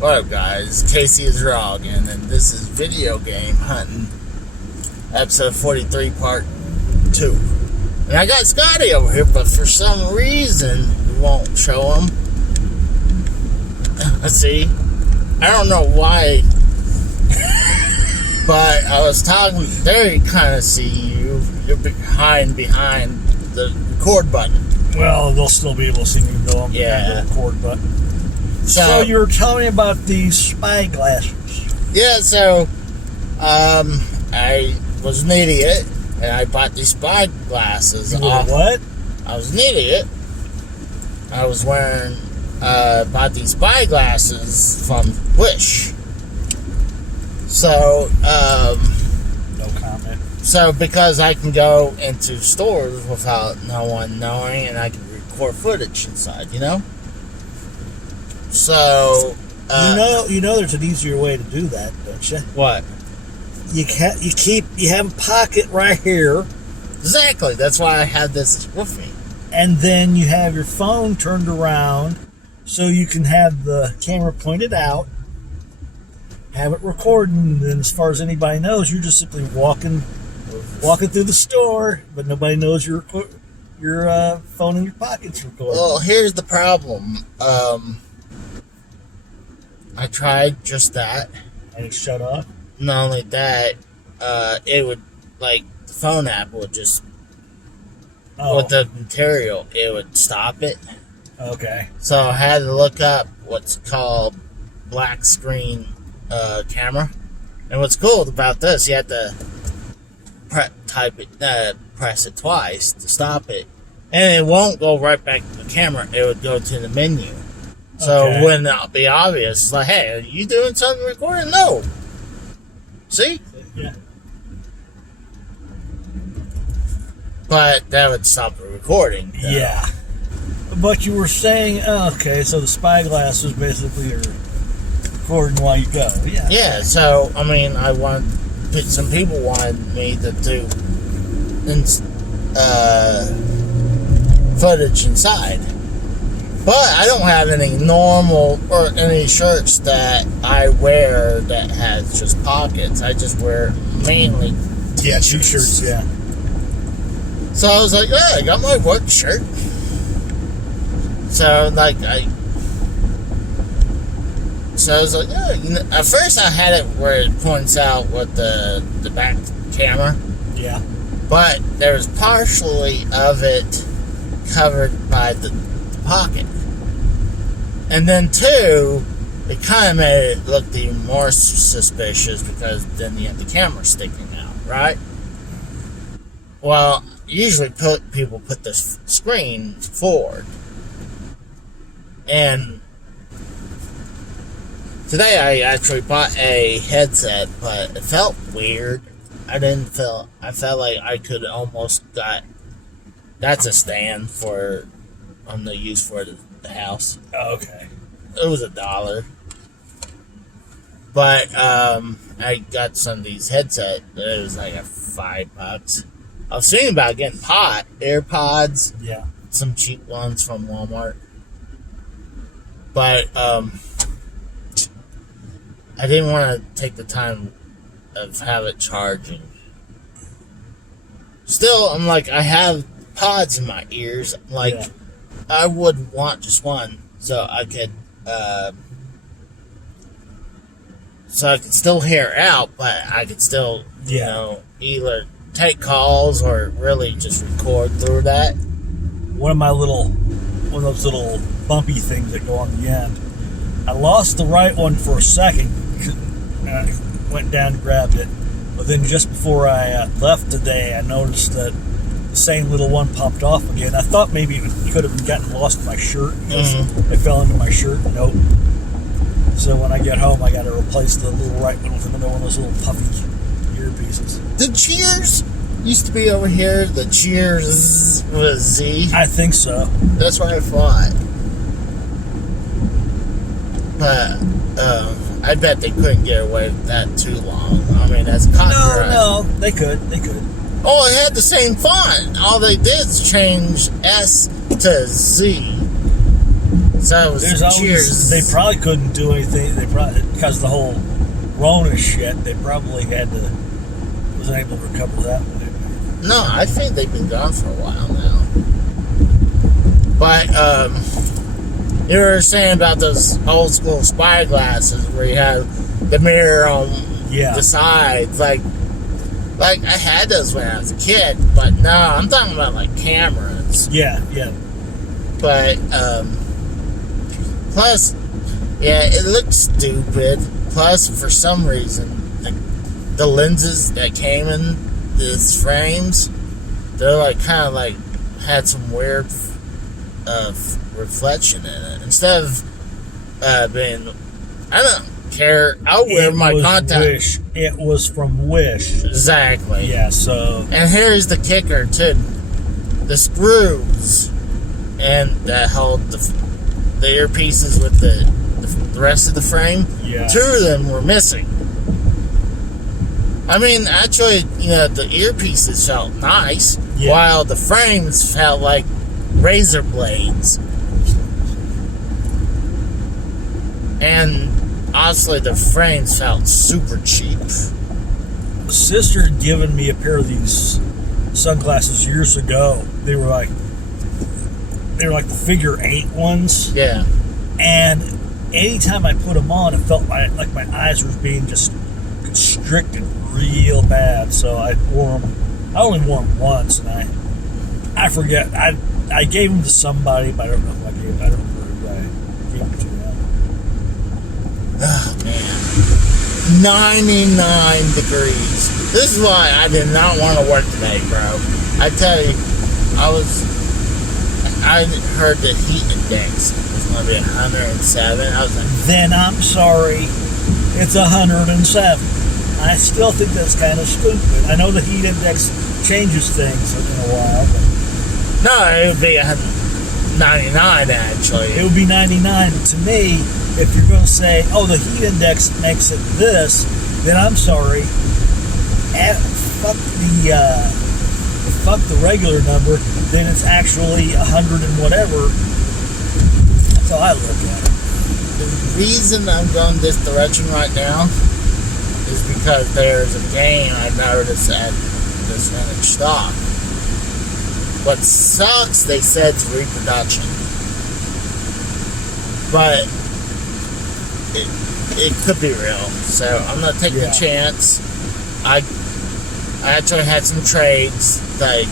What up, guys? Casey is Raw again, and this is Video Game Hunting, episode 43, part 2. And I got Scotty over here, but for some reason, we won't show him. Let's see. I don't know why, but I was talking, there you kind of see you. You're behind the record button. Well, they'll still be able to see me though. I'm behind the record button. So you were telling me about these spy glasses. Yeah, so I was an idiot, and I bought these spy glasses. What? I was an idiot. I was wearing, bought these spy glasses from Wish. So, no comment. So, because I can go into stores without no one knowing, and I can record footage inside, you know? So, you know, there's an easier way to do that, don't you? What? You have a pocket right here. Exactly. That's why I had this with me. And then you have your phone turned around so you can have the camera pointed out, have it recording, and then as far as anybody knows, you're just simply walking through the store, but nobody knows your phone in your pocket's recording. Well, here's the problem. I tried just that. And it shut off? Not only that, it would, like, the phone app would just, with the material, it would stop it. Okay. So I had to look up what's called black screen camera. And what's cool about this, you have to press it twice to stop it. And it won't go right back to the camera. It would go to the menu. So it would not be obvious. It's like, hey, are you doing something recording? No. See? Yeah. But that would stop the recording. Yeah. But you were saying, so the spy glasses basically are recording while you go. Yeah. Yeah, so, I mean, some people wanted me to do footage inside. But I don't have any normal or any shirts that I wear that has just pockets. I just wear mainly t-shirts. Yeah. So I was like, yeah, I got my work shirt. So I was like, yeah. At first I had it where it points out with the back camera. Yeah. But there was partially of it covered by the pocket. And then two, it kind of made it look even more suspicious because then you have the camera sticking out, right? Well, usually people put the screen forward. And today I actually bought a headset, but it felt weird. I felt like I could almost that's a stand I'm going to use for the house. Oh, okay. It was $1. But I got some of these headsets. It was like $5. I was thinking about getting AirPods. Yeah. Some cheap ones from Walmart. But I didn't want to take the time of have it charging. Still, I'm like, I have pods in my ears. I would want just one, so I could still hear out, but I could still, either take calls or really just record through that. One of those little bumpy things that go on the end. I lost the right one for a second, and I went down and grabbed it. But then just before I left today, I noticed that the same little one popped off again. I thought maybe it could have gotten lost in my shirt. It fell into my shirt. Nope. So when I get home, I got to replace the little right one with another one of those little puffy earpieces. The Cheers used to be over here. The Cheers was Z. I think so. That's what I thought. But I bet they couldn't get away with that too long. I mean, that's copyright. No, they could. Oh, it had the same font. All they did is change S to Z. So it was There's always, cheers. they probably couldn't do anything. They probably, because of the whole Rona shit, they probably wasn't able to recover that way. No, I think they've been gone for a while now. But you were saying about those old school spy glasses where you have the mirror on the sides, like I had those when I was a kid, but no, I'm talking about like cameras. Yeah. But plus, yeah, it looks stupid. Plus, for some reason, the lenses that came in these frames, they're like kind of like had some weird reflection in it. Instead of being, I don't care. I'll wear my contact. Wish. It was from Wish. Exactly. Yeah. So. And here's the kicker too: the screws and that hold the earpieces with the rest of the frame. Yeah. 2 of them were missing. I mean, actually, the earpieces felt nice, while the frames felt like razor blades. And honestly, the frames felt super cheap. Sister had given me a pair of these sunglasses years ago. They were like the figure 8 ones. Yeah. And anytime I put them on, it felt like my eyes were being just constricted real bad. So I only wore them once, and I forget. I gave them to somebody, but I don't know who I don't remember who I gave them to now. Oh, man. 99 degrees. This is why I did not want to work today, bro. I tell you, I heard the heat index was going to be 107. I was like, then I'm sorry, it's 107. I still think that's kind of stupid. I know the heat index changes things in a while, but no, it would be 99 actually. It would be 99 to me. If you're going to say, oh, the heat index makes it this, then I'm sorry. Fuck the regular number. Then it's actually 100 and whatever. That's how I look at it. The reason I'm going this direction right now is because there's a game I noticed at this vintage stock. What sucks, they said, it's reproduction. But it could be real. So I'm not taking a chance. I actually had some trades that I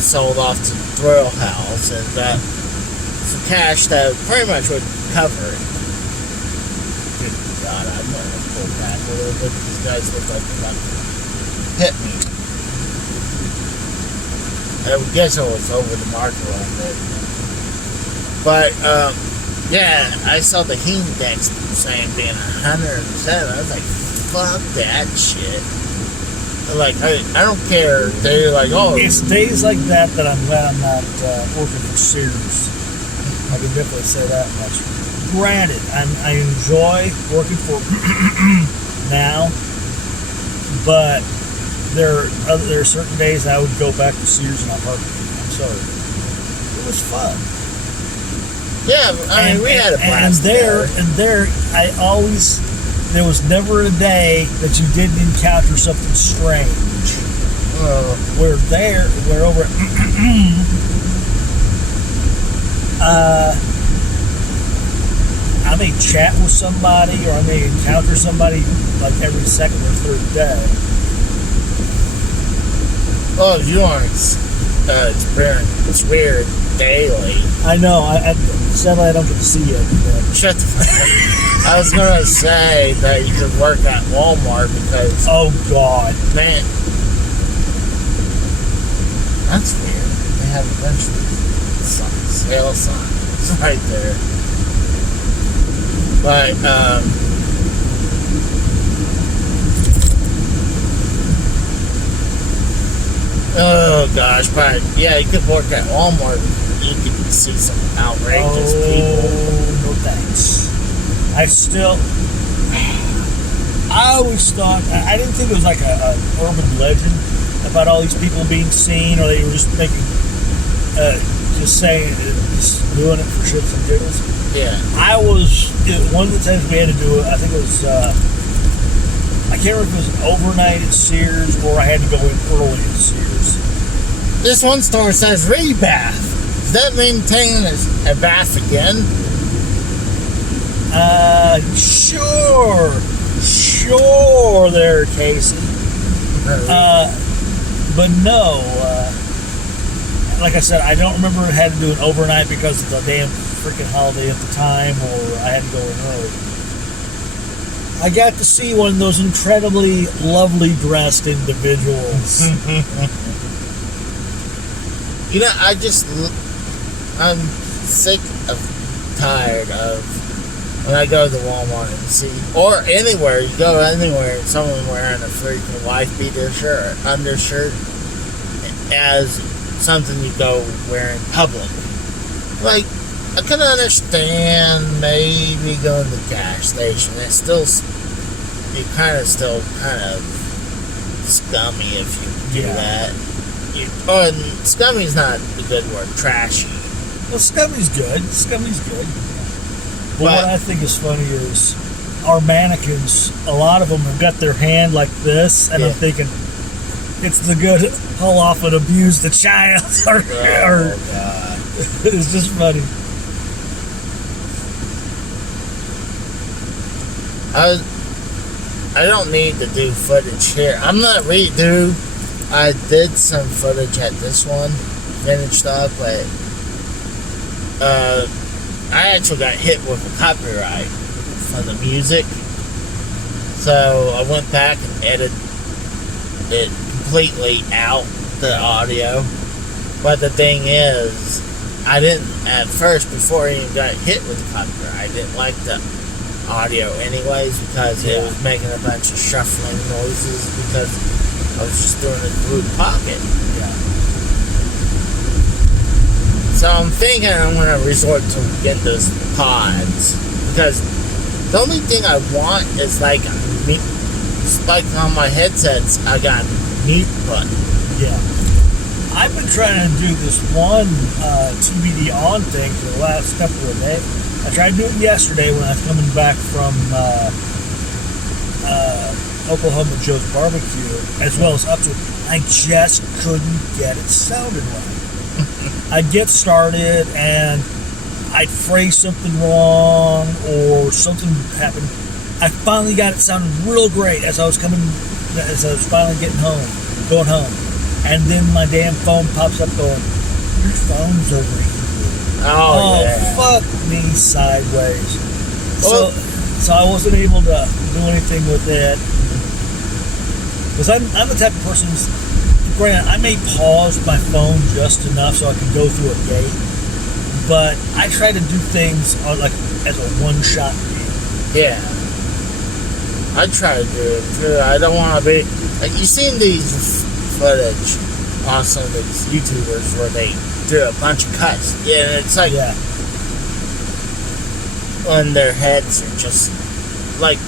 sold off to Thrill House and got some cash that pretty much would cover it. Good God, I'm going to pull back a little bit. These guys look like they're about to hit me. I guess I was over the mark a little bit. But, yeah, I saw the heat index saying being 107. I was like, fuck that shit. Like, I don't care. They're like, oh. It's days like that I'm glad I'm not working for Sears. I can definitely say that much. Granted, I enjoy working for now, but there are certain days I would go back to Sears in a heartbeat. I'm sorry. It was fun. Yeah, I mean, we had a blast. And there, there was never a day that you didn't encounter something strange. We're over at I may chat with somebody or I may encounter somebody like every second or third day. Oh, you aren't experience weird daily. I know. Sadly, I don't get to see you every day. Shut the fuck up. I was going to say that you could work at Walmart because... Oh, God. Man. That's weird. They have a bunch of sale signs right there. But, oh, gosh. But, yeah, you could work at Walmart. You could see some outrageous people. No thanks. I always thought, I didn't think it was like an urban legend about all these people being seen, or they were just making, just doing it for shits and giggles. Yeah. One of the times we had to do it, I think it was, I can't remember if it was overnight at Sears or I had to go in early at Sears. This one store says rebath. Does that mean taking a bath again? Sure there, Casey. But no, like I said, I don't remember it had to do it overnight because of the damn freaking holiday at the time, or I had to go in early. I got to see one of those incredibly lovely dressed individuals. You know, I'm sick of, tired of when I go to the Walmart and see, or anywhere, you go anywhere and someone wearing a freaking wife beater shirt or undershirt as something you go wear in public. Like, I can understand maybe going to the gas station. It's still, you kind of scummy if you do that. Scummy's not a good word. Trashy. Well, scummy's good. But what I think is funny is our mannequins, a lot of them have got their hand like this, and I'm thinking, it's the good pull off and abuse the child. God. It's just funny. I don't need to do footage here. I'm not redo. I did some footage at this one, vintage stock, but I actually got hit with a copyright for the music. So I went back and edited it completely out, the audio. But the thing is, I didn't, at first, before I even got hit with the copyright, I didn't like the audio anyways because it was making a bunch of shuffling noises because I was just doing it through the pocket. Yeah. So I'm thinking I'm going to resort to get those pods because the only thing I want is like on my headsets, I got a mute button. Yeah. I've been trying to do this one TBD on thing for the last couple of days. I tried to do it yesterday when I was coming back from Oklahoma Joe's Barbecue, as well as up to it. I just couldn't get it sounded right. I'd get started and I'd phrase something wrong or something happened. I finally got it sounding real great as I was finally going home. And then my damn phone pops up going, your phone's over here. Oh yeah. Fuck me sideways. So I wasn't able to do anything with it. Because I'm the type of person who's, granted, I may pause my phone just enough so I can go through a gate, but I try to do things like as a one-shot game. Yeah. I try to do it too. I don't want to be like, you seen these footage on some of these YouTubers where they do a bunch of cuts. Yeah, and it's like when their heads are just like,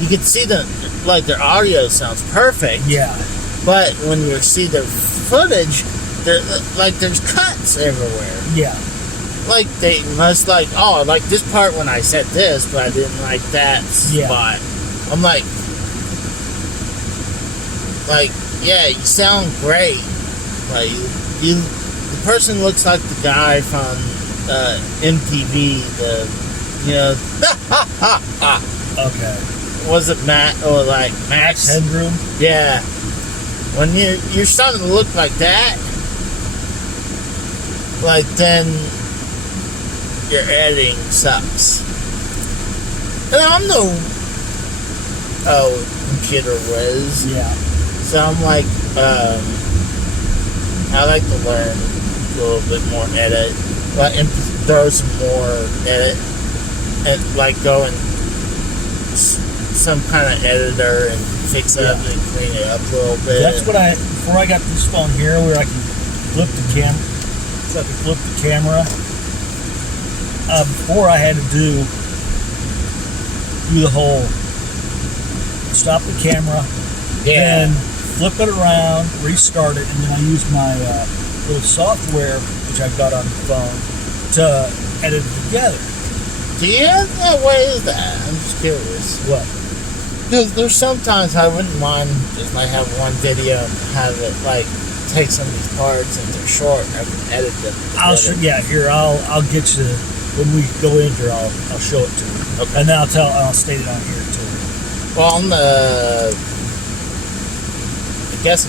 you can see them, like their audio sounds perfect. Yeah. But when you see their footage, there's cuts everywhere. Yeah. Like they must I like this part when I said this, but I didn't like that spot. I'm like, yeah, you sound great. Like the person looks like the guy from MTV. Okay. Was it Matt or like Max Headroom? Yeah. When you're starting to look like that, like then your editing sucks. And I'm no computer whiz. Yeah. So I'm like, I like to learn a little bit more edit, and throw some more edit, and like go in some kind of editor and fix it up and clean it up a little bit. That's what before I got this phone here where I can flip the camera. So I can flip the camera. Before I had to do the whole stop the camera, then flip it around, restart it, and then I use my little software, which I got on the phone, to edit it together. Do you have that way is that? I'm just curious. What? Because there's sometimes I wouldn't mind just like have one video and have it like take some of these parts and they're short and I can edit them. I'll show. Yeah, here I'll get you when we go in here. I'll show it to you. Okay. And then I'll state it on here too. Well, on the I guess